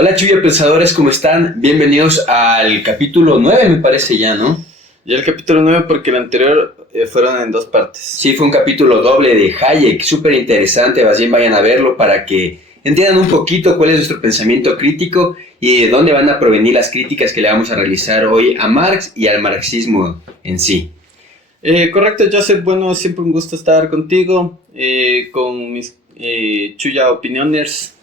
Hola Chuya Pensadores, ¿cómo están? Bienvenidos al capítulo 9, me parece ya, ¿no? Ya el capítulo 9 porque el anterior fueron en dos partes. Sí, fue un capítulo doble de Hayek, súper interesante, más bien vayan a verlo para que entiendan un poquito cuál es nuestro pensamiento crítico y de dónde van a provenir las críticas que le vamos a realizar hoy a Marx y al marxismo en sí. Correcto, Joseph. Bueno, siempre un gusto estar contigo, con mis chuya opinioners,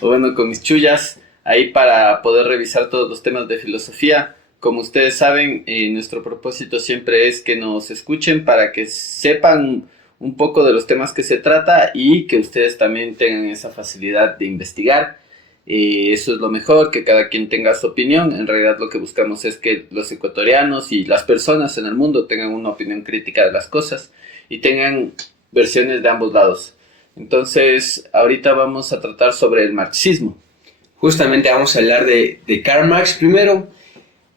o bueno, con mis chuyas, ahí para poder revisar todos los temas de filosofía. Como ustedes saben, nuestro propósito siempre es que nos escuchen para que sepan un poco de los temas que se trata y que ustedes también tengan esa facilidad de investigar. Eso es lo mejor, que cada quien tenga su opinión. En realidad lo que buscamos es que los ecuatorianos y las personas en el mundo tengan una opinión crítica de las cosas y tengan versiones de ambos lados. Entonces, ahorita vamos a tratar sobre el marxismo. Justamente vamos a hablar de Karl Marx primero.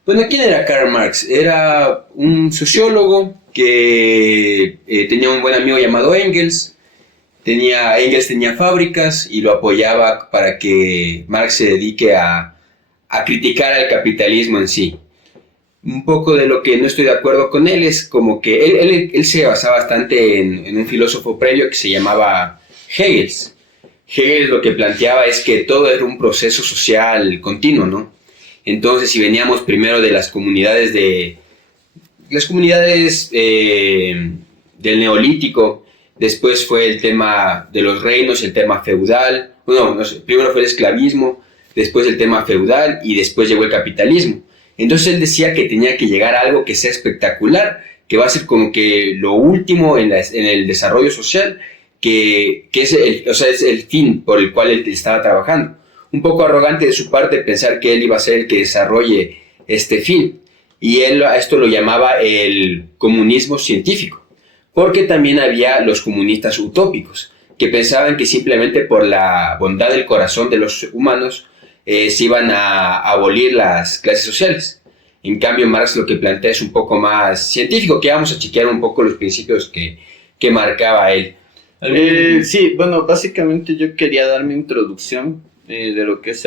Bueno, ¿quién era Karl Marx? Era un sociólogo que tenía un buen amigo llamado Engels. Engels tenía fábricas y lo apoyaba para que Marx se dedique a criticar al capitalismo en sí. Un poco de lo que no estoy de acuerdo con él es como que él se basaba bastante en un filósofo previo que se llamaba Hegel. Hegel lo que planteaba es que todo era un proceso social continuo, ¿no? Entonces, si veníamos primero de las comunidades del Neolítico, después fue el tema de los reinos, el tema feudal, bueno, no sé, primero fue el esclavismo, después el tema feudal y después llegó el capitalismo. Entonces él decía que tenía que llegar a algo que sea espectacular, que va a ser como que lo último en el desarrollo social, que es es el fin por el cual él estaba trabajando. Un poco arrogante de su parte pensar que él iba a ser el que desarrolle este fin. Y él a esto lo llamaba el comunismo científico, porque también había los comunistas utópicos, que pensaban que simplemente por la bondad del corazón de los humanos se iban a abolir las clases sociales. En cambio, Marx lo que plantea es un poco más científico, que vamos a chequear un poco los principios que marcaba él. Sí, bueno, básicamente yo quería dar mi introducción de lo que es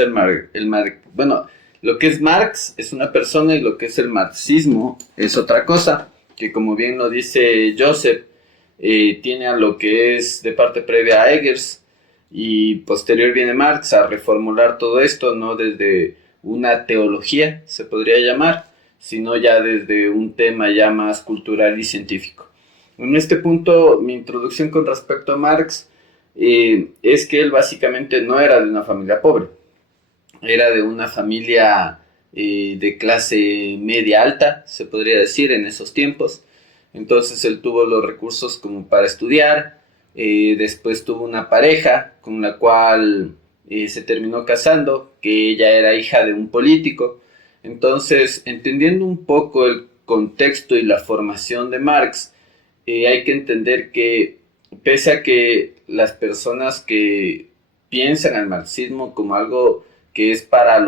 bueno, lo que es Marx es una persona y lo que es el marxismo es otra cosa, que como bien lo dice Joseph, tiene a lo que es de parte previa a Engels y posterior viene Marx a reformular todo esto, no desde una teología, se podría llamar, sino ya desde un tema ya más cultural y científico. En este punto, mi introducción con respecto a Marx es que él básicamente no era de una familia pobre, era de una familia de clase media alta, se podría decir, en esos tiempos. Entonces él tuvo los recursos como para estudiar, después tuvo una pareja con la cual se terminó casando, que ella era hija de un político. Entonces, entendiendo un poco el contexto y la formación de Marx, hay que entender que pese a que las personas que piensan al marxismo como algo que es para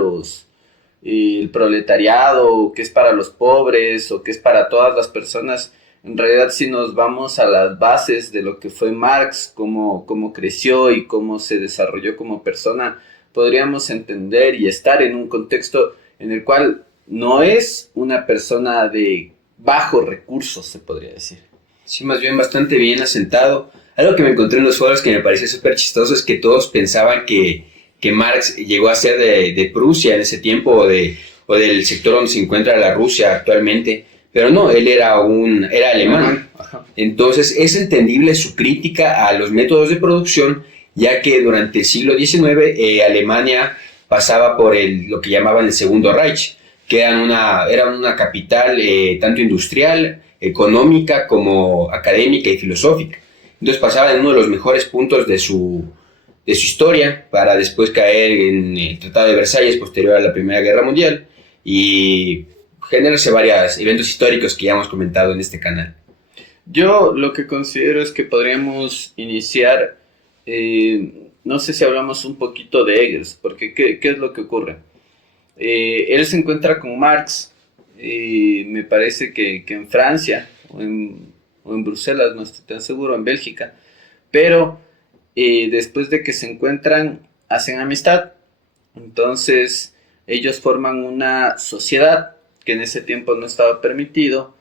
el proletariado, o que es para los pobres, o que es para todas las personas, en realidad si nos vamos a las bases de lo que fue Marx, cómo creció y cómo se desarrolló como persona, podríamos entender y estar en un contexto en el cual no es una persona de bajos recursos, se podría decir. Sí, más bien bastante bien asentado. Algo que me encontré en los foros que me pareció súper chistoso es que todos pensaban que Marx llegó a ser de Prusia en ese tiempo o del sector donde se encuentra la Rusia actualmente, pero no, él era alemán. Ajá. Entonces es entendible su crítica a los métodos de producción, ya que durante el siglo XIX Alemania pasaba por lo que llamaban el Segundo Reich, que eran una capital tanto industrial, económica como académica y filosófica. Entonces pasaba en uno de los mejores puntos de su historia para después caer en el Tratado de Versalles posterior a la Primera Guerra Mundial y generarse varios eventos históricos que ya hemos comentado en este canal. Yo lo que considero es que podríamos iniciar, no sé si hablamos un poquito de Engels, porque ¿qué es lo que ocurre? Él se encuentra con Marx, me parece que en Francia o en Bruselas, no estoy tan seguro, en Bélgica, pero después de que se encuentran, hacen amistad Entonces, ellos forman una sociedad que en ese tiempo no estaba permitido,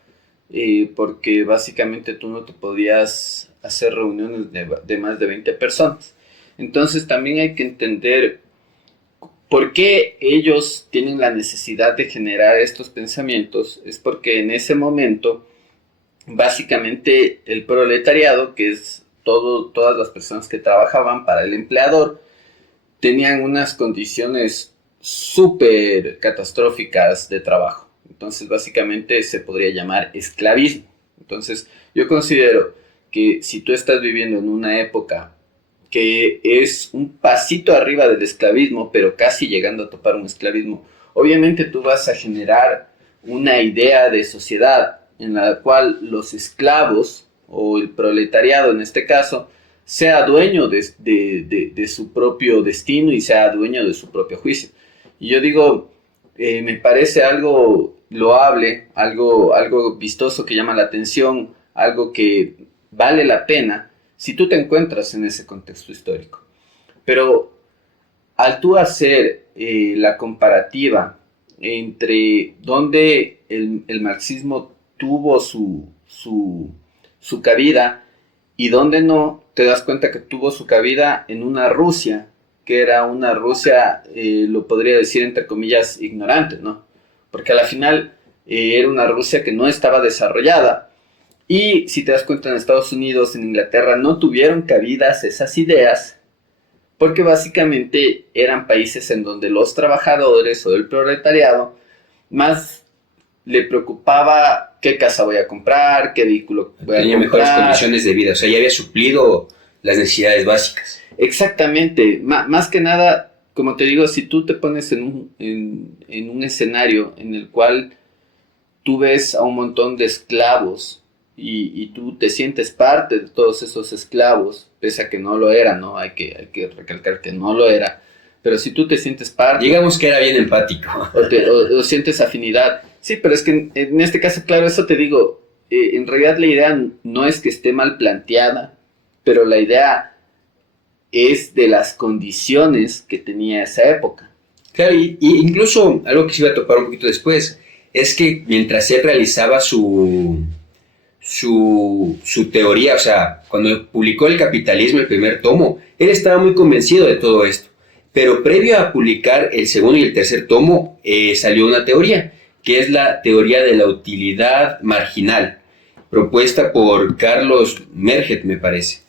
porque básicamente tú no te podías hacer reuniones de más de 20 personas. Entonces, también hay que entender por qué ellos tienen la necesidad de generar estos pensamientos. Es porque en ese momento, básicamente, el proletariado, que es todas las personas que trabajaban para el empleador, tenían unas condiciones súper catastróficas de trabajo. Entonces, básicamente se podría llamar esclavismo. Entonces, yo considero que si tú estás viviendo en una época que es un pasito arriba del esclavismo, pero casi llegando a topar un esclavismo, obviamente tú vas a generar una idea de sociedad en la cual los esclavos, o el proletariado en este caso, sea dueño de su propio destino y sea dueño de su propio juicio. Y yo digo, me parece algo loable, algo vistoso que llama la atención, algo que vale la pena si tú te encuentras en ese contexto histórico. Pero al tú hacer la comparativa entre dónde el marxismo tuvo su cabida y dónde no, te das cuenta que tuvo su cabida en una Rusia, que era una Rusia, lo podría decir entre comillas, ignorante, ¿no? Porque a la final era una Rusia que no estaba desarrollada. Y si te das cuenta, en Estados Unidos, en Inglaterra, no tuvieron cabidas esas ideas, porque básicamente eran países en donde los trabajadores o el proletariado más le preocupaba qué casa voy a comprar, qué vehículo voy a Tenía comprar. mejores condiciones de vida, o sea, ya había suplido las necesidades básicas. Exactamente, más que nada, como te digo, si tú te pones en un escenario en el cual tú ves a un montón de esclavos y tú te sientes parte de todos esos esclavos, pese a que no lo era, ¿no? Hay que recalcar que no lo era, pero si tú te sientes parte... Digamos que era bien empático. O sientes afinidad. Sí, pero es que en este caso, claro, eso te digo, en realidad la idea no es que esté mal planteada, pero la idea es de las condiciones que tenía esa época. Claro, y incluso algo que se iba a topar un poquito después, es que mientras él realizaba su teoría, o sea, cuando publicó El Capitalismo, el primer tomo, él estaba muy convencido de todo esto. Pero previo a publicar el segundo y el tercer tomo, salió una teoría, que es la teoría de la utilidad marginal, propuesta por Carlos Merget, me parece.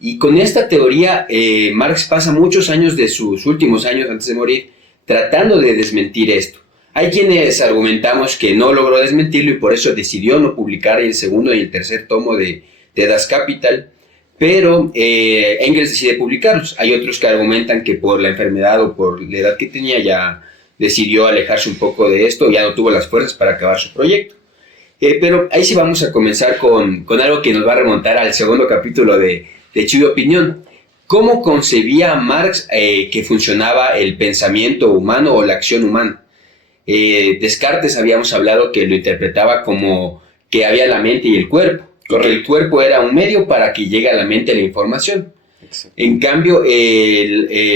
Y con esta teoría, Marx pasa muchos años de sus últimos años antes de morir tratando de desmentir esto. Hay quienes argumentamos que no logró desmentirlo y por eso decidió no publicar el segundo y el tercer tomo de Das Kapital, pero Engels decide publicarlos. Hay otros que argumentan que por la enfermedad o por la edad que tenía ya decidió alejarse un poco de esto, ya no tuvo las fuerzas para acabar su proyecto. Pero ahí sí vamos a comenzar con algo que nos va a remontar al segundo capítulo de Chuy Opinión. ¿Cómo concebía Marx que funcionaba el pensamiento humano o la acción humana? Descartes habíamos hablado que lo interpretaba como que había la mente y el cuerpo. Correcto. Que el cuerpo era un medio para que llegue a la mente la información. Exacto. En cambio,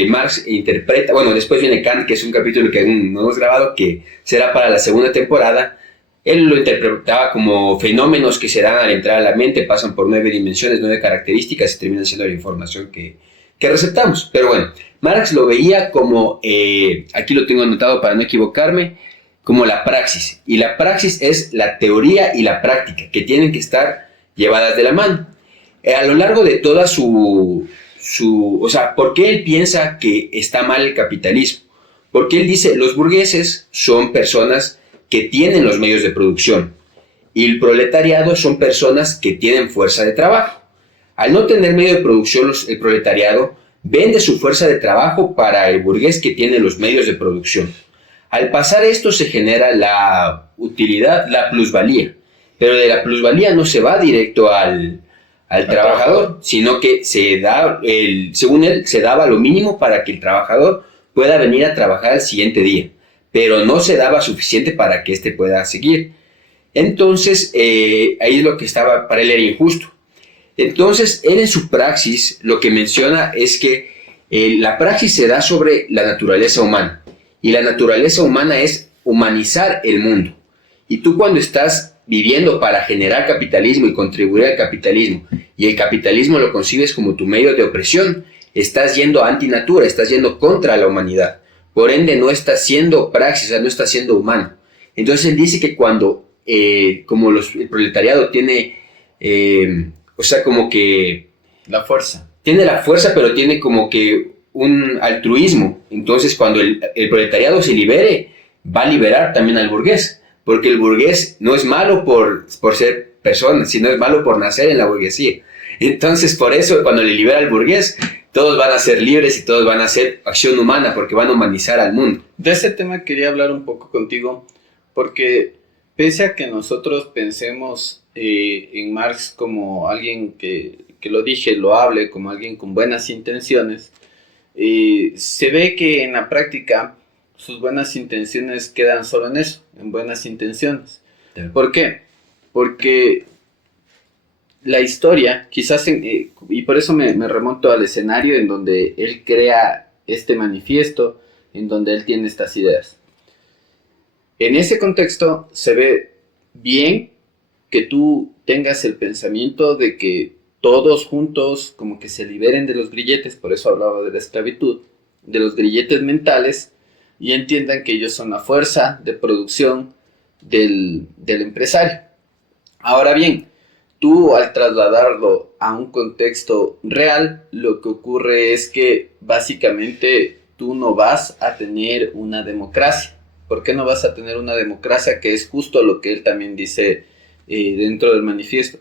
Marx interpreta, bueno, después viene Kant, que es un capítulo que aún no hemos grabado, que será para la segunda temporada. Él lo interpretaba como fenómenos que se dan al entrar a la mente, pasan por 9 dimensiones, 9 características y terminan siendo la información que receptamos. Pero bueno, Marx lo veía como, aquí lo tengo anotado para no equivocarme, como la praxis. Y la praxis es la teoría y la práctica, que tienen que estar llevadas de la mano. A lo largo de toda o sea, ¿por qué él piensa que está mal el capitalismo? Porque él dice, los burgueses son personas que tienen los medios de producción y el proletariado son personas que tienen fuerza de trabajo. Al no tener medio de producción, el proletariado vende su fuerza de trabajo para el burgués que tiene los medios de producción. Al pasar esto se genera la utilidad, la plusvalía, pero de la plusvalía no se va directo al trabajador, sino que según él, se daba lo mínimo para que el trabajador pueda venir a trabajar al siguiente día, pero no se daba suficiente para que éste pueda seguir. Entonces, ahí es lo que estaba, para él era injusto. Entonces, él en su praxis lo que menciona es que La praxis se da sobre la naturaleza humana, y la naturaleza humana es humanizar el mundo. Y tú cuando estás viviendo para generar capitalismo y contribuir al capitalismo, y el capitalismo lo concibes como tu medio de opresión, estás yendo antinatura, estás yendo contra la humanidad. Por ende, no estás siendo praxis, o sea, no estás siendo humano. Entonces él dice que cuando, como el proletariado tiene, o sea, como que... La fuerza. Tiene la fuerza, pero tiene como que un altruismo. Entonces, cuando el proletariado se libere, va a liberar también al burgués. Porque el burgués no es malo por ser persona, sino es malo por nacer en la burguesía. Entonces, por eso, cuando le libera al burgués, todos van a ser libres y todos van a hacer acción humana, porque van a humanizar al mundo. De ese tema quería hablar un poco contigo, porque pese a que nosotros pensemos en Marx como alguien que lo dije, lo hable, como alguien con buenas intenciones, se ve que en la práctica sus buenas intenciones quedan solo en eso, en buenas intenciones. Sí. ¿Por qué? Porque la historia, quizás, y por eso me remonto al escenario en donde él crea este manifiesto, en donde él tiene estas ideas. En ese contexto se ve bien que tú tengas el pensamiento de que todos juntos como que se liberen de los grilletes, por eso hablaba de la esclavitud, de los grilletes mentales, y entiendan que ellos son la fuerza de producción del empresario. Ahora bien, tú al trasladarlo a un contexto real, lo que ocurre es que básicamente tú no vas a tener una democracia. ¿Por qué no vas a tener una democracia? Que es justo lo que él también dice dentro del manifiesto,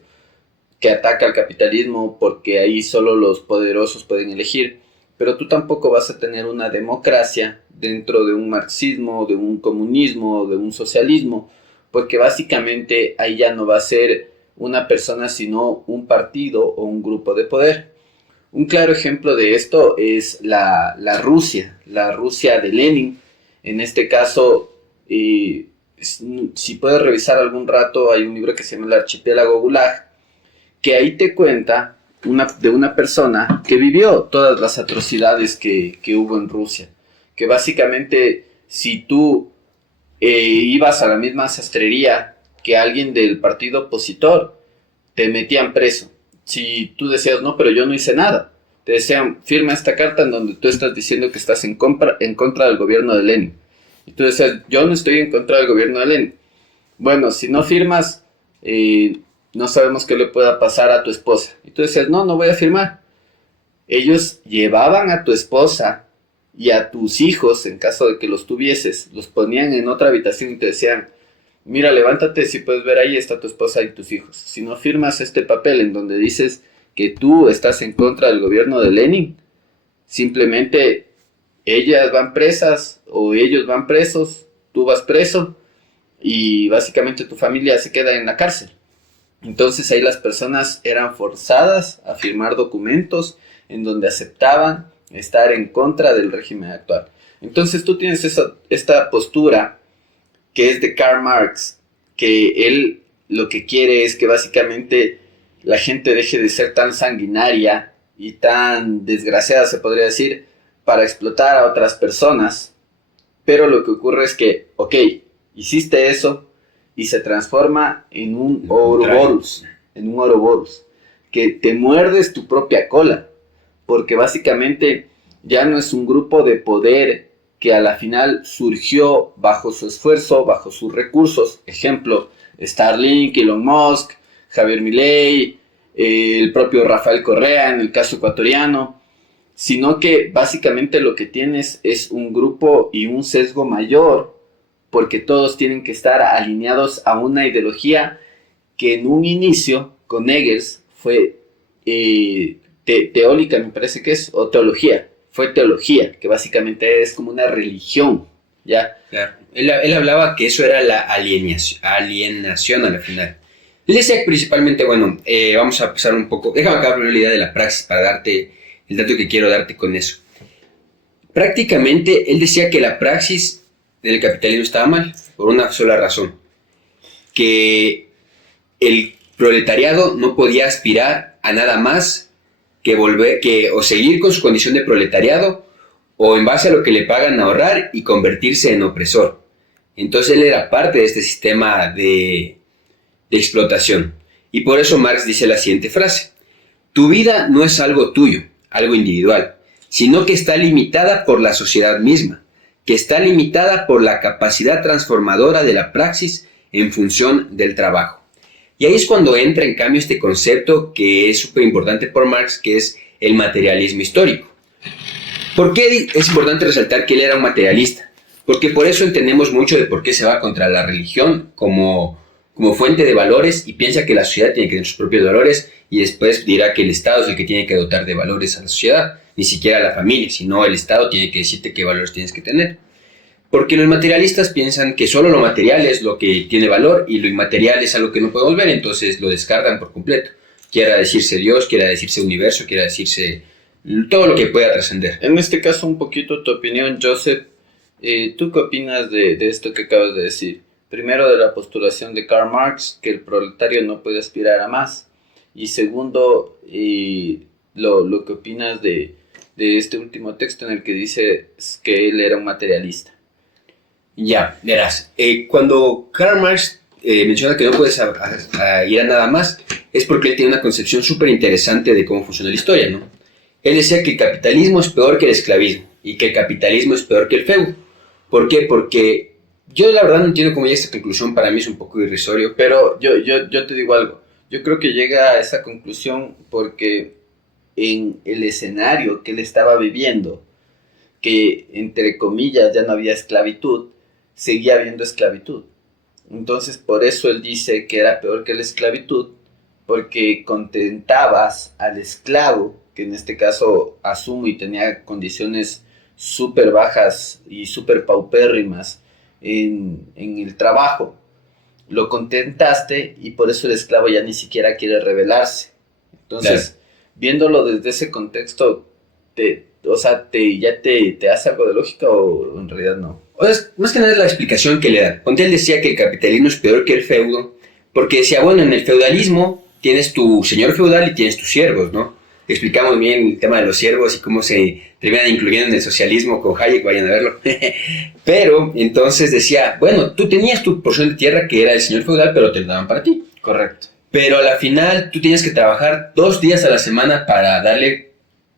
que ataca al capitalismo porque ahí solo los poderosos pueden elegir, pero tú tampoco vas a tener una democracia dentro de un marxismo, de un comunismo, de un socialismo, porque básicamente ahí ya no va a ser una persona sino un partido o un grupo de poder. Un claro ejemplo de esto es la Rusia de Lenin. En este caso, si puedes revisar algún rato, hay un libro que se llama El Archipiélago Gulag, que ahí te cuenta de una persona que vivió todas las atrocidades que hubo en Rusia. Que básicamente, si tú ibas a la misma sastrería que alguien del partido opositor, te metían preso. Si tú decías, no, pero yo no hice nada, te decían, firma esta carta en donde tú estás diciendo que estás en contra del gobierno de Lenin. Y tú decías, yo no estoy en contra del gobierno de Lenin. Bueno, si no firmas, no sabemos qué le pueda pasar a tu esposa. Y tú decías, no voy a firmar. Ellos llevaban a tu esposa y a tus hijos, en caso de que los tuvieses, los ponían en otra habitación y te decían, mira, levántate, si puedes ver, ahí está tu esposa y tus hijos. Si no firmas este papel en donde dices que tú estás en contra del gobierno de Lenin, simplemente ellas van presas o ellos van presos, tú vas preso y básicamente tu familia se queda en la cárcel. Entonces ahí las personas eran forzadas a firmar documentos en donde aceptaban estar en contra del régimen actual. Entonces tú tienes esta postura que es de Karl Marx, que él lo que quiere es que básicamente la gente deje de ser tan sanguinaria y tan desgraciada, se podría decir, para explotar a otras personas. Pero lo que ocurre es que, ok, hiciste eso y se transforma en un Ouroboros, que te muerdes tu propia cola, porque básicamente ya no es un grupo de poder que a la final surgió bajo su esfuerzo, bajo sus recursos, ejemplo, Starlink, Elon Musk, Javier Milei, el propio Rafael Correa en el caso ecuatoriano, sino que básicamente lo que tienes es un grupo y un sesgo mayor, porque todos tienen que estar alineados a una ideología que en un inicio, con Engels, fue teólica, me parece que es, o teología. Fue teología, que básicamente es como una religión, ¿ya? Claro. Él hablaba que eso era la alienación a la final. Él decía que principalmente, bueno, vamos a pasar un poco, déjame acabar primero la idea de la praxis para darte el dato que quiero darte con eso. Prácticamente, él decía que la praxis del capitalismo estaba mal, por una sola razón, que el proletariado no podía aspirar a nada más o seguir con su condición de proletariado, o en base a lo que le pagan ahorrar y convertirse en opresor. Entonces él era parte de este sistema de explotación. Y por eso Marx dice la siguiente frase: tu vida no es algo tuyo, algo individual, sino que está limitada por la sociedad misma, que está limitada por la capacidad transformadora de la praxis en función del trabajo. Y ahí es cuando entra en cambio este concepto que es súper importante por Marx, que es el materialismo histórico. ¿Por qué es importante resaltar que él era un materialista? Porque por eso entendemos mucho de por qué se va contra la religión como fuente de valores y piensa que la sociedad tiene que tener sus propios valores, y después dirá que el Estado es el que tiene que dotar de valores a la sociedad, ni siquiera a la familia, sino el Estado tiene que decirte qué valores tienes que tener. Porque los materialistas piensan que solo lo material es lo que tiene valor y lo inmaterial es algo que no podemos ver, entonces lo descartan por completo. Quiera decirse Dios, quiera decirse universo, quiera decirse todo lo que pueda trascender. En este caso, un poquito tu opinión, Joseph. ¿Tú qué opinas de esto que acabas de decir? Primero, de la postulación de Karl Marx, que el proletario no puede aspirar a más. Y segundo, lo que opinas de este último texto en el que dice que él era un materialista. Ya, verás, cuando Karl Marx menciona que no puedes ir a nada más, es porque él tiene una concepción súper interesante de cómo funciona la historia, ¿no? Él decía que el capitalismo es peor que el esclavismo y que el capitalismo es peor que el feudo. ¿Por qué? Porque yo la verdad no entiendo cómo llega a esta conclusión, para mí es un poco irrisorio. Pero yo te digo algo, yo creo que llega a esa conclusión porque en el escenario que él estaba viviendo, que entre comillas ya no había esclavitud, seguía habiendo esclavitud. Entonces por eso él dice que era peor que la esclavitud, porque contentabas al esclavo, que en este caso asumo y tenía condiciones súper bajas y súper paupérrimas en el trabajo, lo contentaste y por eso el esclavo ya ni siquiera quiere rebelarse. Entonces, claro, viéndolo desde ese contexto, ¿ya te hace algo de lógica o en realidad no? O sea, más que nada es la explicación que le da. Ponte, él decía que el capitalismo es peor que el feudo, porque decía, bueno, en el feudalismo tienes tu señor feudal y tienes tus siervos, ¿no? Explicamos bien el tema de los siervos y cómo se terminan incluyendo en el socialismo con Hayek, vayan a verlo. Pero entonces decía, bueno, tú tenías tu porción de tierra que era el señor feudal, pero te lo daban para ti. Correcto. Pero a la final tú tienes que trabajar 2 días a la semana para darle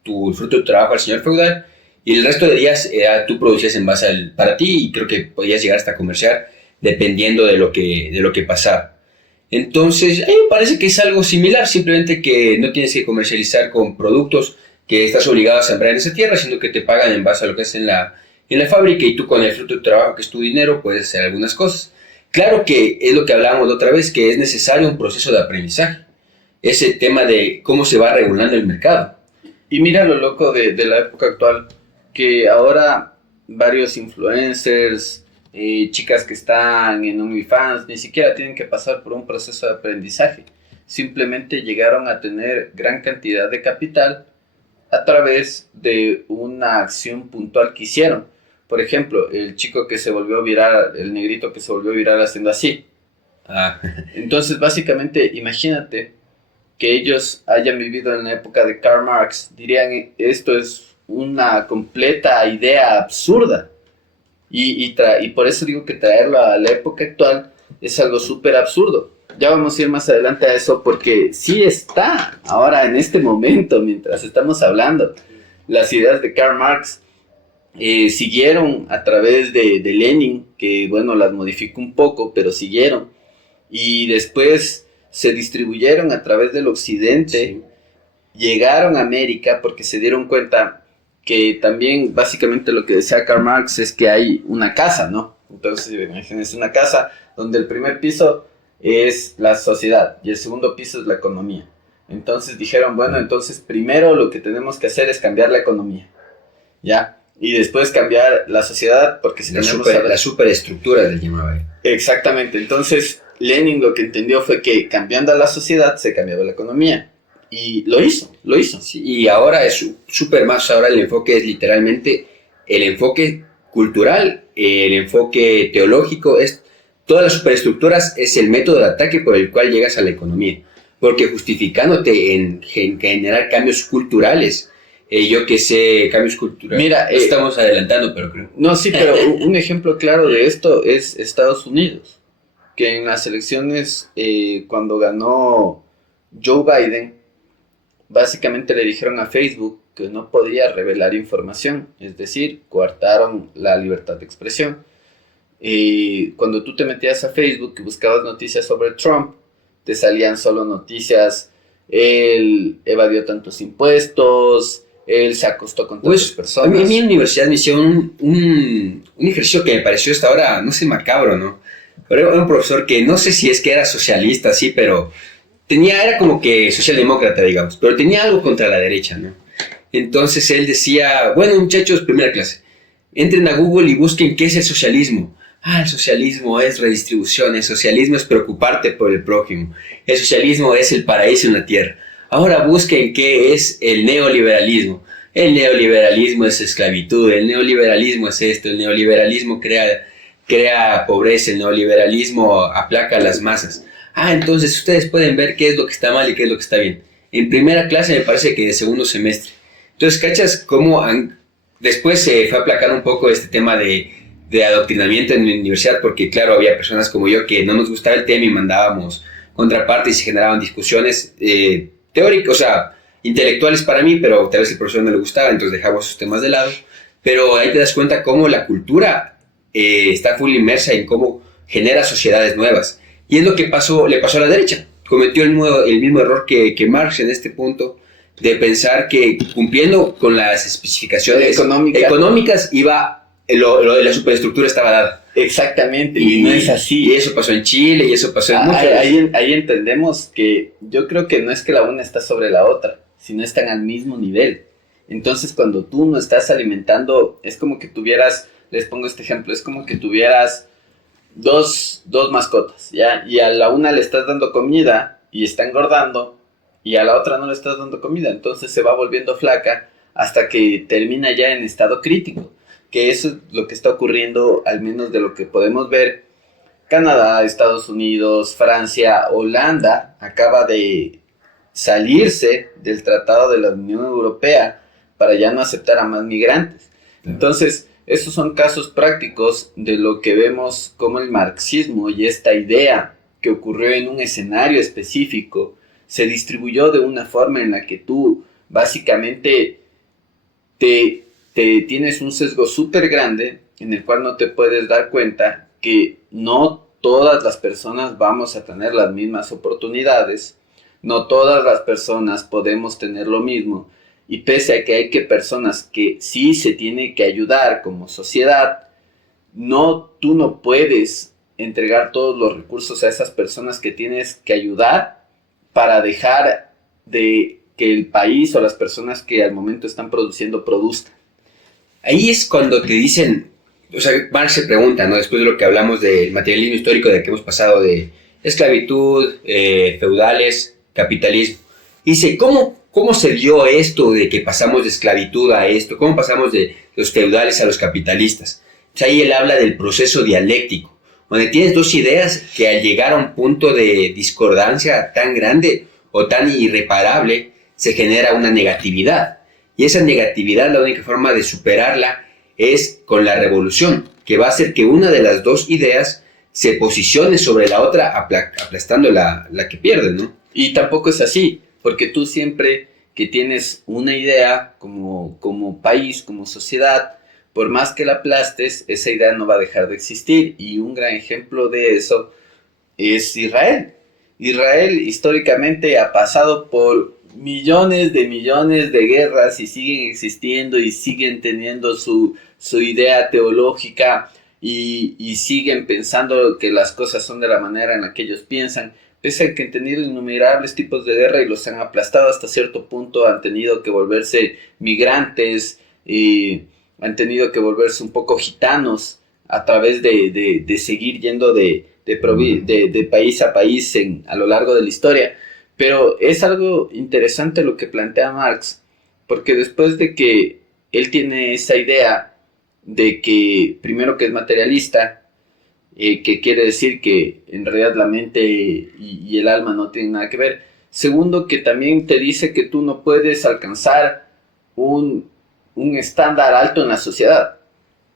el fruto de tu trabajo al señor feudal, y el resto de días tú producías en base para ti, y creo que podías llegar hasta comerciar dependiendo de lo que pasaba. Entonces, a mí me parece que es algo similar, simplemente que no tienes que comercializar con productos que estás obligado a sembrar en esa tierra, sino que te pagan en base a lo que es en la fábrica, y tú con el fruto de tu trabajo, que es tu dinero, puedes hacer algunas cosas. Claro que es lo que hablábamos de otra vez, que es necesario un proceso de aprendizaje. Ese tema de cómo se va regulando el mercado. Y mira lo loco de la época actual, que ahora varios influencers, chicas que están en OnlyFans, ni siquiera tienen que pasar por un proceso de aprendizaje. Simplemente llegaron a tener gran cantidad de capital a través de una acción puntual que hicieron. Por ejemplo, el chico que se volvió viral, el negrito que se volvió viral haciendo así. Entonces, básicamente, imagínate que ellos hayan vivido en la época de Karl Marx. Dirían, esto es una completa idea absurda. Y por eso digo que traerlo a la época actual es algo súper absurdo. Ya vamos a ir más adelante a eso, porque sí está ahora en este momento, mientras estamos hablando, las ideas de Karl Marx siguieron a través de Lenin, que bueno, las modificó un poco, pero siguieron. Y después se distribuyeron a través del occidente, sí. Llegaron a América porque se dieron cuenta que también básicamente lo que decía Karl Marx es que hay una casa, ¿no? Entonces, imagínense una casa donde el primer piso es la sociedad y el segundo piso es la economía. Entonces dijeron, bueno, entonces primero lo que tenemos que hacer es cambiar la economía, ¿ya? Y después cambiar la sociedad, porque si la superestructura le llamaba él. Exactamente. Entonces Lenin lo que entendió fue que cambiando la sociedad se cambiaba la economía. Y lo hizo. Sí, y ahora es súper más, ahora el enfoque es literalmente el enfoque cultural, el enfoque teológico, es todas las superestructuras, es el método de ataque por el cual llegas a la economía. porque justificándote en generar cambios culturales, yo que sé, cambios culturales. Mira, estamos adelantando, pero creo. No, sí, pero un ejemplo claro de esto es Estados Unidos, que en las elecciones, cuando ganó Joe Biden, básicamente le dijeron a Facebook que no podía revelar información, es decir, coartaron la libertad de expresión. Cuando tú te metías a Facebook y buscabas noticias sobre Trump, te salían solo noticias, él evadió tantos impuestos, él se acostó con tantas personas. A mí en la universidad me hicieron un ejercicio que me pareció hasta ahora, no sé, macabro, ¿no? Pero era un profesor que no sé si es que era socialista, sí, pero era como que socialdemócrata, digamos, pero tenía algo contra la derecha, ¿no? Entonces él decía, bueno, muchachos, primera clase, entren a Google y busquen qué es el socialismo. El socialismo es redistribución, el socialismo es preocuparte por el prójimo, el socialismo es el paraíso en la tierra. Ahora busquen qué es el neoliberalismo. El neoliberalismo es esclavitud, el neoliberalismo es esto, el neoliberalismo crea pobreza, el neoliberalismo aplaca a las masas. Entonces ustedes pueden ver qué es lo que está mal y qué es lo que está bien. En primera clase me parece que de segundo semestre. Entonces, ¿cachas cómo después se fue aplacando un poco este tema de adoctrinamiento en mi universidad? Porque claro, había personas como yo que no nos gustaba el tema y mandábamos contrapartes y se generaban discusiones teóricas, o sea, intelectuales para mí, pero tal vez el profesor no le gustaba, entonces dejamos esos temas de lado. Pero ahí te das cuenta cómo la cultura está full inmersa en cómo genera sociedades nuevas. Y es lo que le pasó a la derecha. Cometió el mismo error que Marx en este punto, de pensar que cumpliendo con las especificaciones económicas la superestructura estaba dada. Exactamente, y no es así. Y eso pasó en Chile, y eso pasó en muchos. Ahí entendemos que yo creo que no es que la una está sobre la otra, sino están al mismo nivel. Entonces, cuando tú no estás alimentando, es como que tuvieras, les pongo este ejemplo, es como que tuvieras dos mascotas, ¿ya? Y a la una le estás dando comida y está engordando, y a la otra no le estás dando comida, entonces se va volviendo flaca hasta que termina ya en estado crítico, que eso es lo que está ocurriendo, al menos de lo que podemos ver. Canadá, Estados Unidos, Francia, Holanda acaba de salirse del Tratado de la Unión Europea para ya no aceptar a más migrantes. Entonces, esos son casos prácticos de lo que vemos como el marxismo y esta idea que ocurrió en un escenario específico se distribuyó de una forma en la que tú básicamente te tienes un sesgo súper grande en el cual no te puedes dar cuenta que no todas las personas vamos a tener las mismas oportunidades, no todas las personas podemos tener lo mismo, y pese a que hay personas que sí se tiene que ayudar como sociedad, tú no puedes entregar todos los recursos a esas personas que tienes que ayudar para dejar de que el país o las personas que al momento están produciendo produzcan. Ahí es cuando te dicen, o sea, Marx se pregunta, ¿no? Después de lo que hablamos del materialismo histórico, de que hemos pasado de esclavitud, feudales, capitalismo. Dice, ¿cómo se dio esto de que pasamos de esclavitud a esto? ¿Cómo pasamos de los feudales a los capitalistas? Entonces ahí él habla del proceso dialéctico, donde tienes dos ideas que al llegar a un punto de discordancia tan grande o tan irreparable, se genera una negatividad. Y esa negatividad, la única forma de superarla es con la revolución, que va a hacer que una de las dos ideas se posicione sobre la otra, aplastando la que pierde, ¿no? Y tampoco es así, porque tú siempre que tienes una idea como país, como sociedad, por más que la aplastes, esa idea no va a dejar de existir. Y un gran ejemplo de eso es Israel. Israel históricamente ha pasado por millones de guerras y siguen existiendo y siguen teniendo su idea teológica y siguen pensando que las cosas son de la manera en la que ellos piensan, pese a que han tenido innumerables tipos de guerra y los han aplastado hasta cierto punto, han tenido que volverse migrantes y han tenido que volverse un poco gitanos a través de seguir yendo de país a país a lo largo de la historia. Pero es algo interesante lo que plantea Marx, porque después de que él tiene esa idea de que, primero, que es materialista, que quiere decir que en realidad la mente y el alma no tienen nada que ver, Segundo, que también te dice que tú no puedes alcanzar un estándar alto en la sociedad.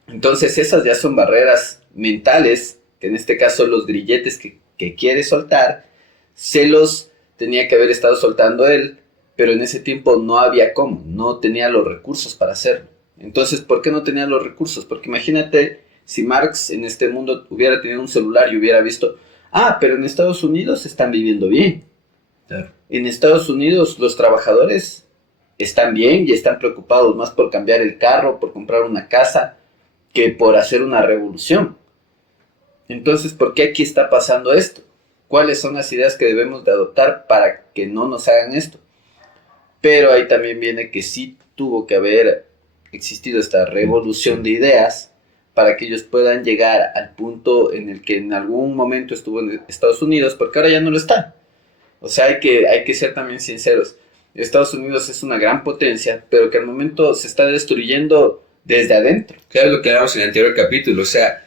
Entonces esas ya son barreras mentales, que en este caso los grilletes que quiere soltar, se los tenía que haber estado soltando él, pero en ese tiempo no había cómo, no tenía los recursos para hacerlo. Entonces, ¿por qué no tenía los recursos? Porque imagínate si Marx en este mundo hubiera tenido un celular y hubiera visto, pero en Estados Unidos están viviendo bien. Claro. En Estados Unidos los trabajadores están bien y están preocupados más por cambiar el carro, por comprar una casa, que por hacer una revolución. Entonces, ¿por qué aquí está pasando esto? ¿Cuáles son las ideas que debemos de adoptar para que no nos hagan esto? Pero ahí también viene que sí tuvo que haber existido esta revolución de ideas para que ellos puedan llegar al punto en el que en algún momento estuvo en Estados Unidos, porque ahora ya no lo está. O sea, hay que ser también sinceros. Estados Unidos es una gran potencia, pero que al momento se está destruyendo desde adentro. Claro, lo que hablamos en el anterior capítulo, o sea,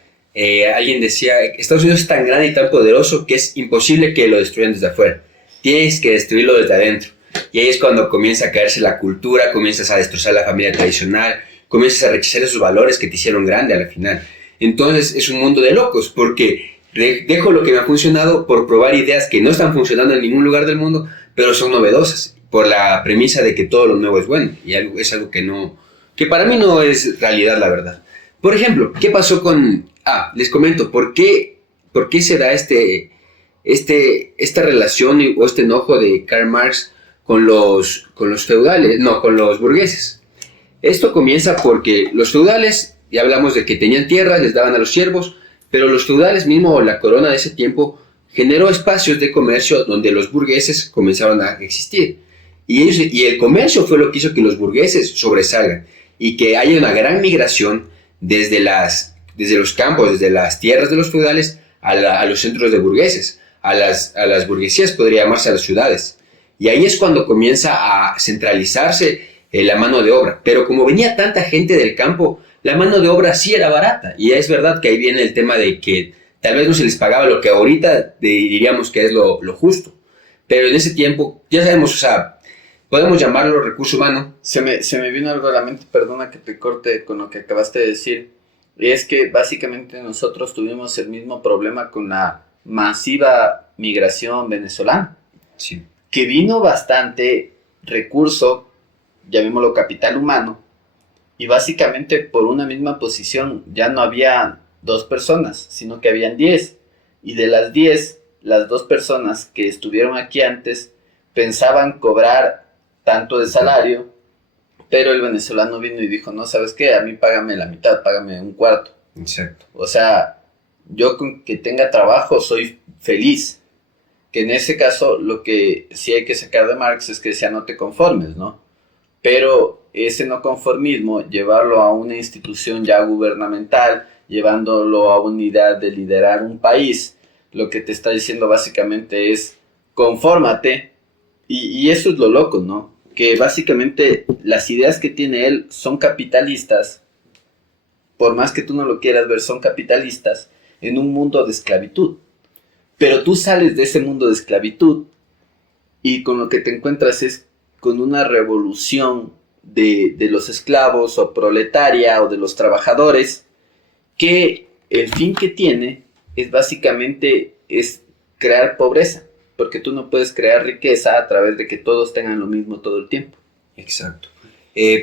alguien decía, Estados Unidos es tan grande y tan poderoso que es imposible que lo destruyan desde afuera. Tienes que destruirlo desde adentro. Y ahí es cuando comienza a caerse la cultura, comienzas a destrozar la familia tradicional, comienzas a rechazar esos valores que te hicieron grande a la final. Entonces es un mundo de locos, porque dejo lo que me ha funcionado por probar ideas que no están funcionando en ningún lugar del mundo, pero son novedosas, por la premisa de que todo lo nuevo es bueno. Y es algo que para mí no es realidad, la verdad. Por ejemplo, ¿qué pasó con... les comento, ¿por qué se da esta relación o este enojo de Karl Marx con los feudales, no, con los burgueses? Esto comienza porque los feudales, ya hablamos de que tenían tierras, les daban a los siervos, pero los feudales, mismo la corona de ese tiempo, generó espacios de comercio donde los burgueses comenzaron a existir. Y el comercio fue lo que hizo que los burgueses sobresalgan y que haya una gran migración desde los campos, desde las tierras de los feudales a los centros de burgueses, a las burguesías, podría llamarse, a las ciudades. Y ahí es cuando comienza a centralizarse la mano de obra. Pero como venía tanta gente del campo, la mano de obra sí era barata. Y es verdad que ahí viene el tema de que tal vez no se les pagaba lo que ahorita diríamos que es lo justo. Pero en ese tiempo, ya sabemos, o sea, podemos llamarlo recurso humano. Se me vino algo a la mente, perdona que te corte con lo que acabaste de decir. Y es que básicamente nosotros tuvimos el mismo problema con la masiva migración venezolana. Sí. Que vino bastante recurso, llamémoslo capital humano, y básicamente por una misma posición ya no había 2 personas, sino que habían 10. Y de las 10, las 2 personas que estuvieron aquí antes pensaban cobrar tanto de salario, pero el venezolano vino y dijo, no, ¿sabes qué? A mí págame la mitad, págame un cuarto. Exacto. O sea, yo con que tenga trabajo soy feliz. Que en ese caso lo que sí hay que sacar de Marx es que decía no te conformes, ¿no? Pero ese no conformismo, llevarlo a una institución ya gubernamental, llevándolo a una idea de liderar un país, lo que te está diciendo básicamente es confórmate, y eso es lo loco, ¿no? Que básicamente las ideas que tiene él son capitalistas, por más que tú no lo quieras ver, son capitalistas en un mundo de esclavitud. Pero tú sales de ese mundo de esclavitud y con lo que te encuentras es con una revolución de los esclavos o proletaria o de los trabajadores, que el fin que tiene es básicamente crear pobreza, porque tú no puedes crear riqueza a través de que todos tengan lo mismo todo el tiempo. Exacto.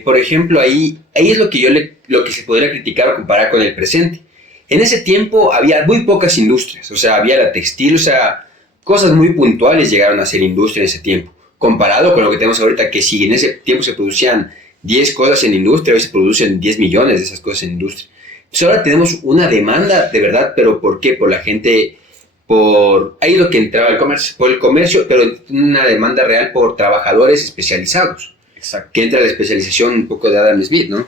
Por ejemplo, ahí es lo que se podría criticar o comparar con el presente. En ese tiempo había muy pocas industrias, o sea, había la textil, o sea, cosas muy puntuales llegaron a ser industria en ese tiempo. Comparado con lo que tenemos ahorita, que si en ese tiempo se producían 10 cosas en industria, hoy se producen 10 millones de esas cosas en industria. Entonces ahora tenemos una demanda de verdad, pero ¿por qué? Por la gente, ahí es lo que entraba el comercio, por el comercio, pero una demanda real por trabajadores especializados. Exacto. Que entra la especialización un poco de Adam Smith, ¿no?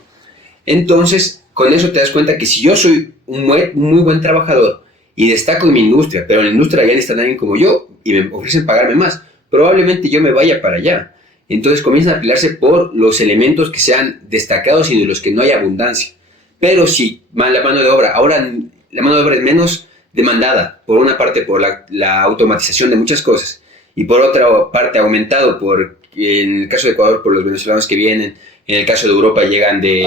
Entonces, con eso te das cuenta que si yo soy un muy buen trabajador y destaco en mi industria, pero en la industria ya necesitan a alguien como yo y me ofrecen pagarme más, probablemente yo me vaya para allá. Entonces comienzan a pelearse por los elementos que sean destacados y de los que no hay abundancia. Pero si la mano de obra, ahora la mano de obra es menos demandada, por una parte por la automatización de muchas cosas, y por otra parte aumentado en el caso de Ecuador por los venezolanos que vienen, en el caso de Europa llegan de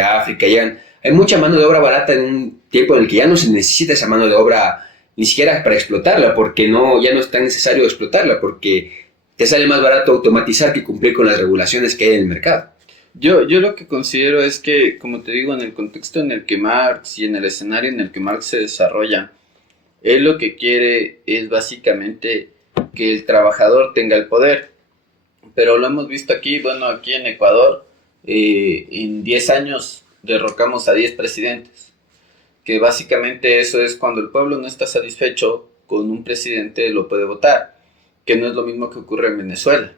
África, llegan. Hay mucha mano de obra barata en un tiempo en el que ya no se necesita esa mano de obra ni siquiera para explotarla, porque ya no es tan necesario explotarla, porque te sale más barato automatizar que cumplir con las regulaciones que hay en el mercado. Yo lo que considero es que, como te digo, en el contexto en el que Marx y en el escenario en el que Marx se desarrolla, él lo que quiere es básicamente que el trabajador tenga el poder. Pero lo hemos visto aquí, bueno, aquí en Ecuador, en 10 años derrocamos a 10 presidentes. Que básicamente eso es cuando el pueblo no está satisfecho con un presidente, lo puede votar. Que no es lo mismo que ocurre en Venezuela.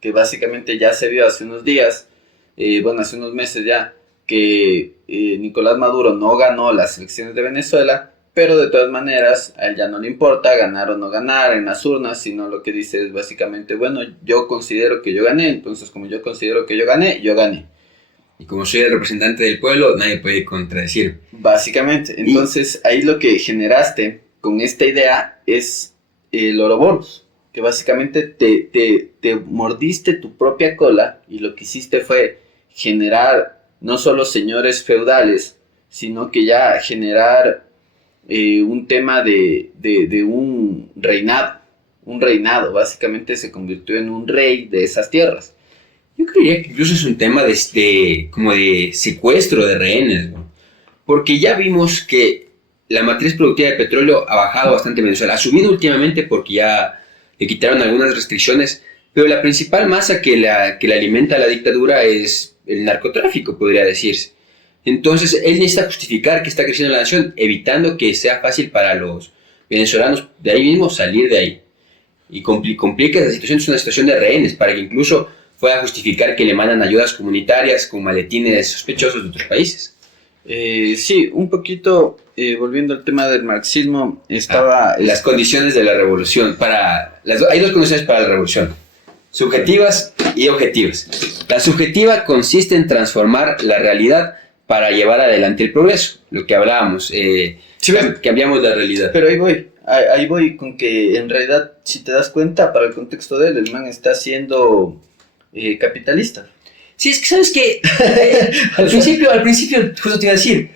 Que básicamente ya se vio hace unos días, hace unos meses ya, que Nicolás Maduro no ganó las elecciones de Venezuela, pero de todas maneras a él ya no le importa ganar o no ganar en las urnas, sino lo que dice es básicamente, bueno, yo considero que yo gané, entonces como yo considero que yo gané, yo gané. Y como soy el representante del pueblo, nadie puede contradecir. Básicamente, entonces ahí lo que generaste con esta idea es el Ouroboros, que básicamente te mordiste tu propia cola y lo que hiciste fue generar no solo señores feudales, sino que ya generar un tema de un reinado. Un reinado, básicamente se convirtió en un rey de esas tierras. Yo creería que incluso es un tema como de secuestro de rehenes, ¿no? Porque ya vimos que la matriz productiva de petróleo ha bajado bastante en Venezuela. Ha subido últimamente porque ya le quitaron algunas restricciones, pero la principal masa que la alimenta la dictadura es el narcotráfico, podría decirse. Entonces, él necesita justificar que está creciendo la nación, evitando que sea fácil para los venezolanos de ahí mismo salir de ahí. Y complica esa situación, es una situación de rehenes, para que incluso pueda justificar que le mandan ayudas comunitarias con maletines sospechosos de otros países. Sí, un poquito, volviendo al tema del marxismo, estaba... las condiciones de la revolución. Hay dos condiciones para la revolución: subjetivas y objetivas. La subjetiva consiste en transformar la realidad para llevar adelante el progreso, lo que hablábamos, cambiamos la realidad. Pero ahí voy con que en realidad, si te das cuenta, para el contexto de él, el man está siendo capitalista. Sí, es que sabes que al principio justo te iba a decir,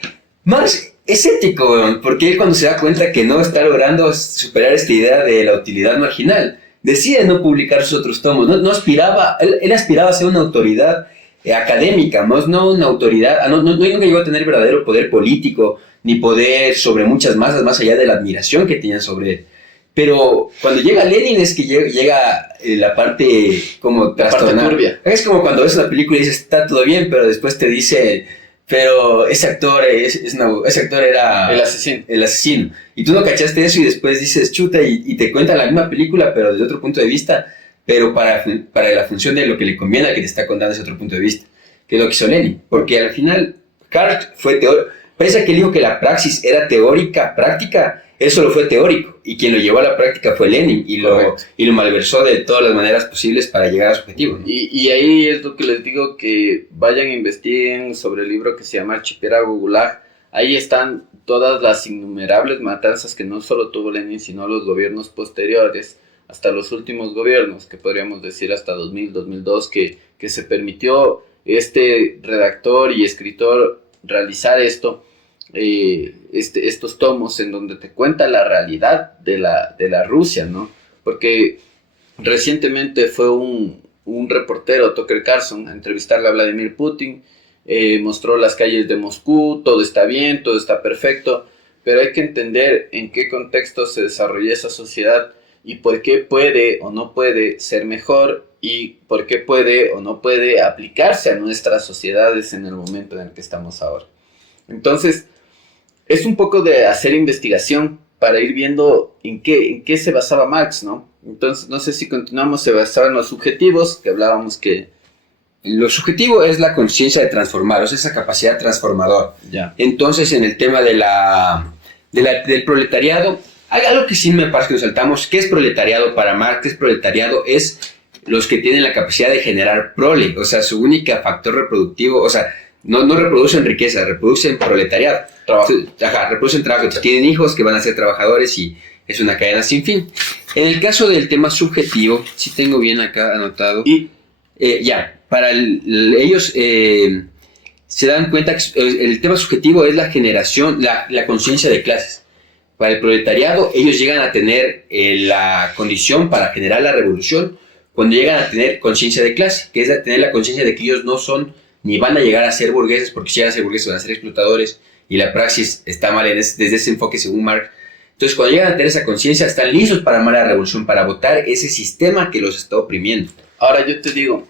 Marx es ético, weón, porque él cuando se da cuenta que no está logrando superar esta idea de la utilidad marginal, decide no publicar sus otros tomos. Él aspiraba a ser una autoridad académica, no una autoridad, nunca llegó a tener verdadero poder político, ni poder sobre muchas masas, más allá de la admiración que tenían sobre él. Pero cuando llega Lenin es que llega la parte como trastornada. Turbia. Es como cuando ves una película y dices, está todo bien, pero después te dice, pero ese actor era el asesino. Y tú no cachaste eso y después dices, chuta, y te cuentan la misma película, pero desde otro punto de vista, pero para la función de lo que le conviene al que te está contando ese otro punto de vista, que es lo que hizo Lenin. Porque al final, Karl fue teórico. Parece que él dijo que la praxis era teórica, práctica. Él solo fue teórico, y quien lo llevó a la práctica fue Lenin, y lo malversó de todas las maneras posibles para llegar a su objetivo, ¿no? Y ahí es lo que les digo, que vayan e investiguen sobre el libro que se llama Archipiélago Gulag. Ahí están todas las innumerables matanzas que no solo tuvo Lenin, sino los gobiernos posteriores, hasta los últimos gobiernos, que podríamos decir hasta 2000, 2002, que se permitió este redactor y escritor realizar estos tomos en donde te cuenta la realidad de la Rusia, ¿no? Porque recientemente fue un reportero, Tucker Carlson, a entrevistarle a Vladimir Putin, mostró las calles de Moscú, todo está bien, todo está perfecto, pero hay que entender en qué contexto se desarrolló esa sociedad y por qué puede o no puede ser mejor y por qué puede o no puede aplicarse a nuestras sociedades en el momento en el que estamos ahora. Entonces, es un poco de hacer investigación para ir viendo en qué se basaba Marx, ¿no? Entonces, no sé si continuamos, se basaba en los subjetivos, que hablábamos que... Lo subjetivo es la conciencia de transformar, o sea, esa capacidad transformadora. Ya. Entonces, en el tema del proletariado, hay algo que sí me parece que nos saltamos. ¿Qué es proletariado para Marx? ¿Qué es proletariado? Es los que tienen la capacidad de generar prole, o sea, su único factor reproductivo, o sea, no reproducen riqueza, reproducen proletariado. Trabajo. Reproducen trabajo. Entonces, tienen hijos que van a ser trabajadores y es una cadena sin fin. En el caso del tema subjetivo, sí tengo bien acá anotado. Y para ellos se dan cuenta que el tema subjetivo es la generación, la conciencia de clases. Para el proletariado, ellos llegan a tener la condición para generar la revolución cuando llegan a tener conciencia de clase, que es tener la conciencia de que ellos no son ni van a llegar a ser burgueses, porque si llegan a ser burgueses van a ser explotadores, y la praxis está mal desde ese enfoque según Marx. Entonces, cuando llegan a tener esa conciencia, están listos para armar la revolución, para votar ese sistema que los está oprimiendo. ahora yo te digo,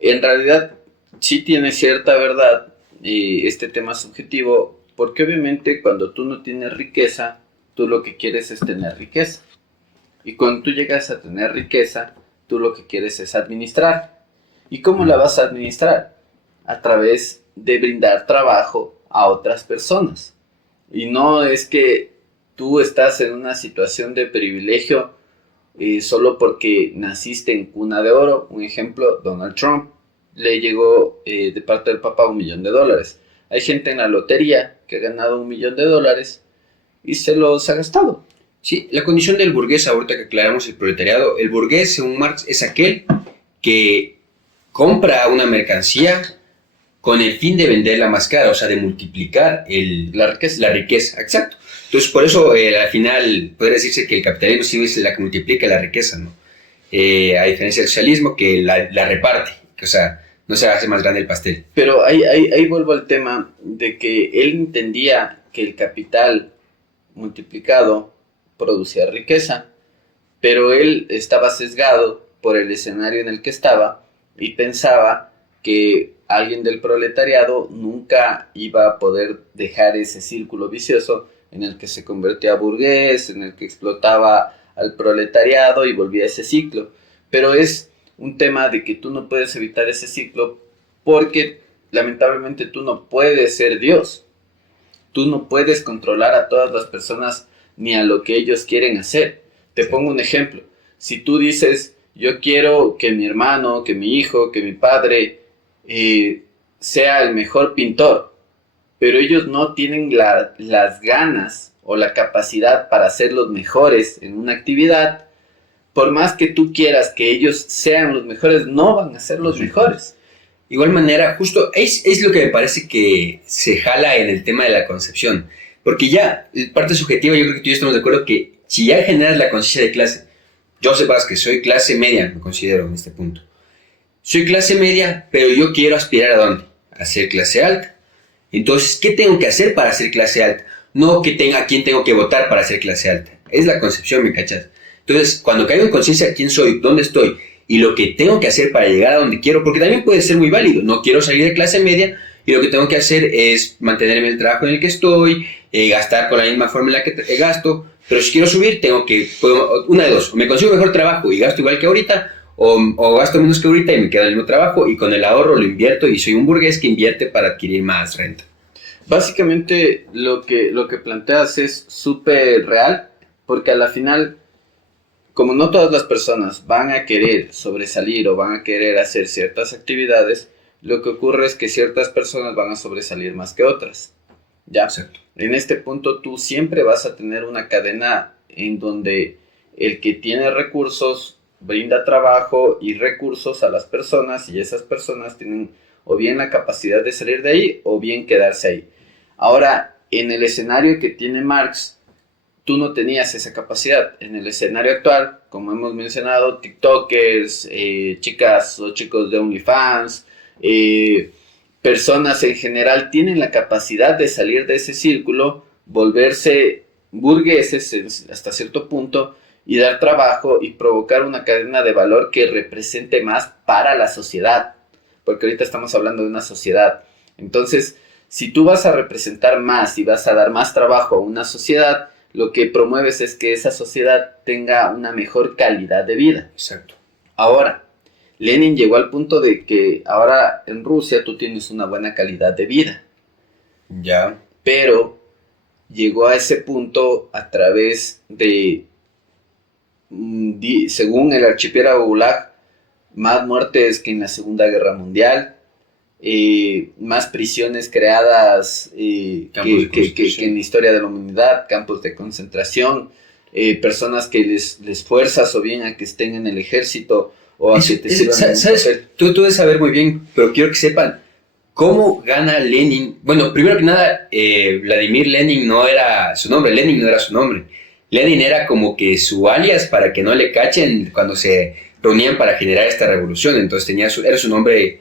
en realidad sí tiene cierta verdad este tema subjetivo, porque obviamente cuando tú no tienes riqueza, tú lo que quieres es tener riqueza. Y cuando tú llegas a tener riqueza, tú lo que quieres es administrar. ¿Y cómo la vas a administrar? A través de brindar trabajo a otras personas. Y no es que tú estás en una situación de privilegio solo porque naciste en cuna de oro. Un ejemplo, Donald Trump le llegó de parte del Papa $1 millón. Hay gente en la lotería que ha ganado $1 millón y se los ha gastado. Sí, la condición del burgués, ahorita que aclaramos el proletariado, el burgués, según Marx, es aquel que compra una mercancía con el fin de venderla más cara, o sea, de multiplicar La riqueza. La riqueza, exacto. Entonces, por eso, al final, podría decirse que el capitalismo sí es la que multiplica la riqueza, ¿no? A diferencia del socialismo, que la reparte, o sea, no se hace más grande el pastel. Pero ahí vuelvo al tema de que él entendía que el capital multiplicado producía riqueza, pero él estaba sesgado por el escenario en el que estaba y pensaba que alguien del proletariado nunca iba a poder dejar ese círculo vicioso en el que se convertía burgués, en el que explotaba al proletariado y volvía a ese ciclo. Pero es un tema de que tú no puedes evitar ese ciclo porque lamentablemente tú no puedes ser Dios. Tú no puedes controlar a todas las personas ni a lo que ellos quieren hacer. Te pongo un ejemplo. Si tú dices, yo quiero que mi hermano, que mi hijo, que mi padre sea el mejor pintor, pero ellos no tienen las ganas o la capacidad para ser los mejores en una actividad, por más que tú quieras que ellos sean los mejores, no van a ser los mejores. Igual manera, justo es lo que me parece que se jala en el tema de la concepción. Porque ya, parte subjetiva, yo creo que tú y yo estamos de acuerdo que si ya generas la conciencia de clase, yo sepas que soy clase media, me considero en este punto. Soy clase media, pero yo quiero aspirar ¿a dónde? A ser clase alta. Entonces, ¿qué tengo que hacer para ser clase alta? No a quién tengo que votar para ser clase alta. Es la concepción, ¿me cachas? Entonces, cuando caigo en conciencia de quién soy, dónde estoy, y lo que tengo que hacer para llegar a donde quiero, porque también puede ser muy válido, no quiero salir de clase media y lo que tengo que hacer es mantenerme en el trabajo en el que estoy, gastar con la misma forma en la que gasto, pero si quiero subir una de dos, o me consigo mejor trabajo y gasto igual que ahorita, o gasto menos que ahorita y me quedo en el mismo trabajo y con el ahorro lo invierto y soy un burgués que invierte para adquirir más renta. Básicamente lo que planteas es súper real, porque a la final, como no todas las personas van a querer sobresalir o van a querer hacer ciertas actividades, lo que ocurre es que ciertas personas van a sobresalir más que otras. ¿Ya? Exacto. En este punto tú siempre vas a tener una cadena en donde el que tiene recursos brinda trabajo y recursos a las personas y esas personas tienen o bien la capacidad de salir de ahí o bien quedarse ahí. Ahora, en el escenario que tiene Marx, tú no tenías esa capacidad. En el escenario actual, como hemos mencionado, TikTokers, chicas o chicos de OnlyFans, personas en general tienen la capacidad de salir de ese círculo, volverse burgueses hasta cierto punto y dar trabajo y provocar una cadena de valor que represente más para la sociedad, porque ahorita estamos hablando de una sociedad. Entonces, si tú vas a representar más y vas a dar más trabajo a una sociedad, lo que promueves es que esa sociedad tenga una mejor calidad de vida. Exacto. Ahora, Lenin llegó al punto de que ahora en Rusia tú tienes una buena calidad de vida. Ya. Pero llegó a ese punto a través de, según el archipiélago Gulag, más muertes que en la Segunda Guerra Mundial, más prisiones creadas que en la historia de la humanidad, campos de concentración, personas que les fuerzas o bien a que estén en el ejército o a que te sirvan en un ¿sabes? papel. Tú debes saber muy bien, pero quiero que sepan cómo gana Lenin. Bueno, primero que nada, Vladimir Lenin no era su nombre, Lenin no era su nombre. Lenin era como que su alias para que no le cachen cuando se reunían para generar esta revolución. Entonces era su nombre,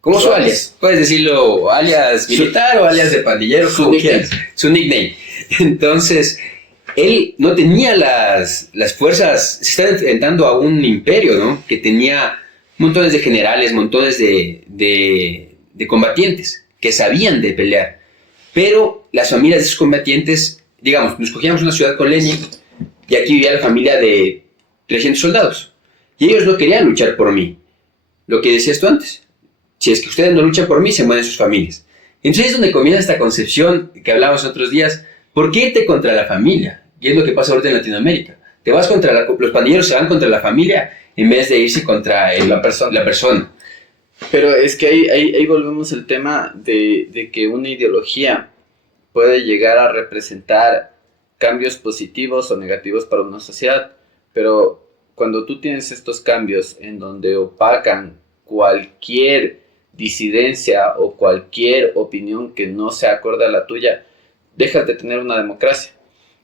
como su alias. Puedes decirlo alias militar o alias de pandillero, como quieras. Su nickname. Entonces, él no tenía las fuerzas, se estaba enfrentando a un imperio, ¿no? Que tenía montones de generales, montones de combatientes que sabían de pelear. Pero las familias de esos combatientes, digamos, nos cogíamos una ciudad con Lenin y aquí vivía la familia de 300 soldados. Y ellos no querían luchar por mí. Lo que decías tú antes. Si es que ustedes no luchan por mí, se mueren sus familias. Entonces es donde comienza esta concepción que hablábamos otros días. ¿Por qué irte contra la familia? Y es lo que pasa ahorita en Latinoamérica. Te vas contra los pandilleros se van contra la familia en vez de irse contra la persona. Pero es que ahí volvemos al tema de que una ideología puede llegar a representar cambios positivos o negativos para una sociedad, pero cuando tú tienes estos cambios en donde opacan cualquier disidencia o cualquier opinión que no se acorde a la tuya, dejas de tener una democracia.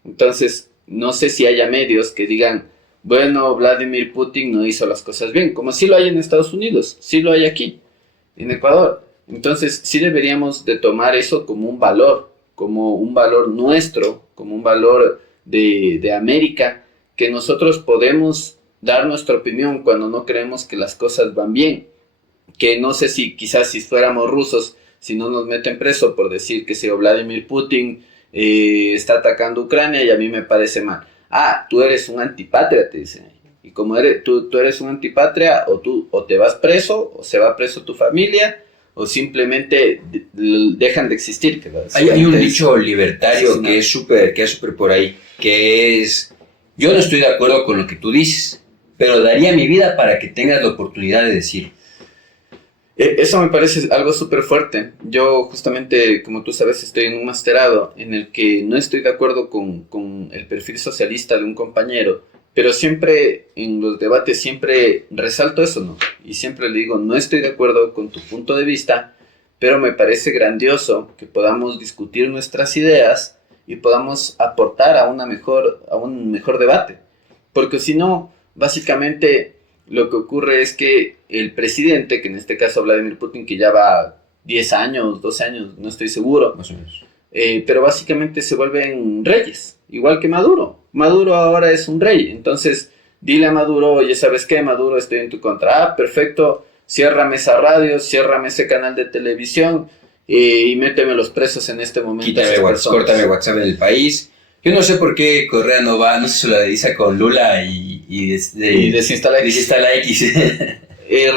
Entonces, no sé si haya medios que digan, bueno, Vladimir Putin no hizo las cosas bien, como sí lo hay en Estados Unidos, sí lo hay aquí, en Ecuador. Entonces, sí deberíamos de tomar eso como un valor nuestro, como un valor de América, que nosotros podemos dar nuestra opinión cuando no creemos que las cosas van bien. Que no sé si quizás si fuéramos rusos, si no nos meten preso por decir que si Vladimir Putin está atacando Ucrania y a mí me parece mal. Ah, tú eres un antipatria, te dicen. Y como tú eres un antipatria, o te vas preso, o se va preso tu familia, o simplemente dejan de existir. Hay un dicho libertario que es súper por ahí, que es, yo no estoy de acuerdo con lo que tú dices, pero daría mi vida para que tengas la oportunidad de decirlo. Eso me parece algo súper fuerte. Yo justamente, como tú sabes, estoy en un masterado en el que no estoy de acuerdo con el perfil socialista de un compañero, pero siempre en los debates siempre resalto eso, ¿no? Y siempre le digo, no estoy de acuerdo con tu punto de vista, pero me parece grandioso que podamos discutir nuestras ideas y podamos aportar a un mejor debate. Porque si no, básicamente lo que ocurre es que el presidente, que en este caso Vladimir Putin, que ya va 10 años, 12 años, no estoy seguro, más o menos, pero básicamente se vuelven reyes, igual que Maduro. Maduro ahora es un rey, entonces dile a Maduro, oye, ¿sabes qué? Maduro, estoy en tu contra. Ah, perfecto, ciérrame esa radio, ciérrame ese canal de televisión y méteme los presos en este momento. Córtame WhatsApp en el país. Yo no sé por qué Correa no va, no se solidariza con Lula y desinstala X.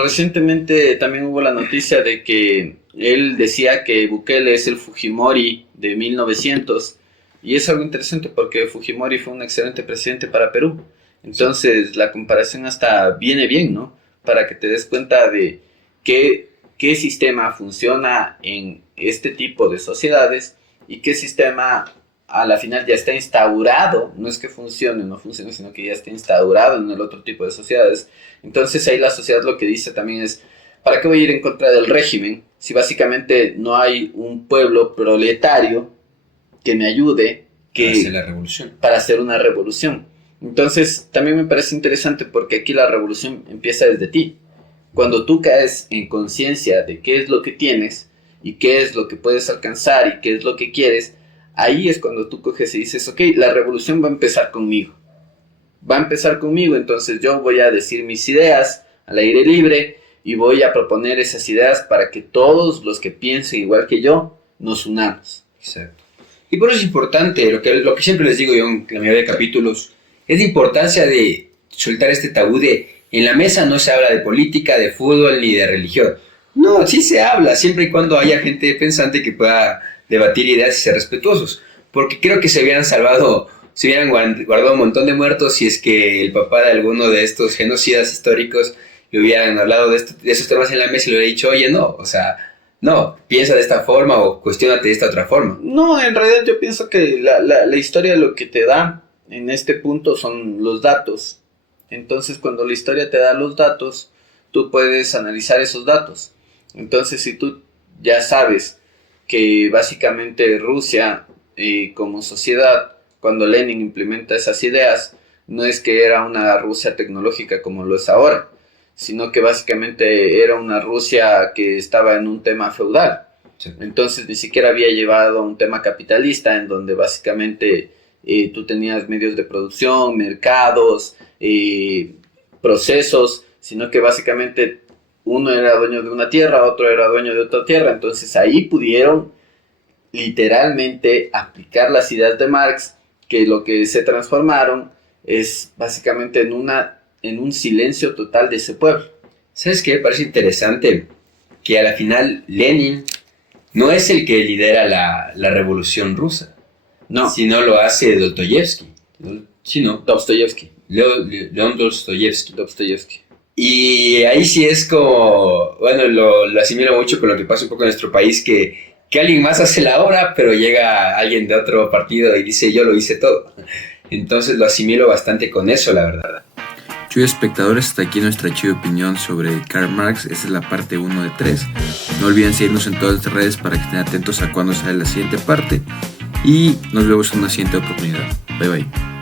Recientemente también hubo la noticia de que él decía que Bukele es el Fujimori de 1900, y es algo interesante porque Fujimori fue un excelente presidente para Perú. Entonces la comparación hasta viene bien, ¿no? Para que te des cuenta de qué sistema funciona en este tipo de sociedades y qué sistema a la final ya está instaurado, no es que funcione o no funcione, sino que ya está instaurado en el otro tipo de sociedades. Entonces ahí la sociedad lo que dice también es, ¿para qué voy a ir en contra del régimen si básicamente no hay un pueblo proletario que me ayude para hacer una revolución? Entonces también me parece interesante porque aquí la revolución empieza desde ti. Cuando tú caes en conciencia de qué es lo que tienes y qué es lo que puedes alcanzar y qué es lo que quieres, ahí es cuando tú coges y dices, ok, la revolución va a empezar conmigo. Entonces yo voy a decir mis ideas al aire libre y voy a proponer esas ideas para que todos los que piensen igual que yo nos unamos. Exacto. Y por eso es importante, lo que siempre les digo yo en la mayoría de capítulos, es la importancia de soltar este tabú de en la mesa no se habla de política, de fútbol ni de religión. No, sí se habla, siempre y cuando haya gente pensante que pueda debatir ideas y ser respetuosos. Porque creo que se hubieran guardado un montón de muertos si es que el papá de alguno de estos genocidas históricos le hubieran hablado de esos temas en la mesa y le hubiera dicho, oye, no, o sea, no, piensa de esta forma o cuestiónate de esta otra forma. No, en realidad yo pienso que la historia lo que te da en este punto son los datos. Entonces, cuando la historia te da los datos, tú puedes analizar esos datos. Entonces, si tú ya sabes que básicamente Rusia, como sociedad, cuando Lenin implementa esas ideas, no es que era una Rusia tecnológica como lo es ahora, sino que básicamente era una Rusia que estaba en un tema feudal. Sí. Entonces ni siquiera había llevado a un tema capitalista en donde básicamente tú tenías medios de producción, mercados, procesos, sino que básicamente uno era dueño de una tierra, otro era dueño de otra tierra. Entonces ahí pudieron literalmente aplicar las ideas de Marx, que lo que se transformaron es básicamente en un silencio total de ese pueblo. ¿Sabes qué? Me parece interesante que a la final Lenin no es el que lidera la revolución rusa, no, sino lo hace Dostoyevsky. Sí, no, Dostoyevsky. León Dostoyevsky. Y ahí sí es como, bueno, lo asimilo mucho con lo que pasa un poco en nuestro país, que alguien más hace la obra, pero llega alguien de otro partido y dice, yo lo hice todo. Entonces lo asimilo bastante con eso, la verdad. Chicos espectadores, hasta aquí nuestra chida opinión sobre Karl Marx. Esta es la parte 1 de 3. No olviden seguirnos en todas las redes para que estén atentos a cuando sale la siguiente parte. Y nos vemos en una siguiente oportunidad. Bye bye.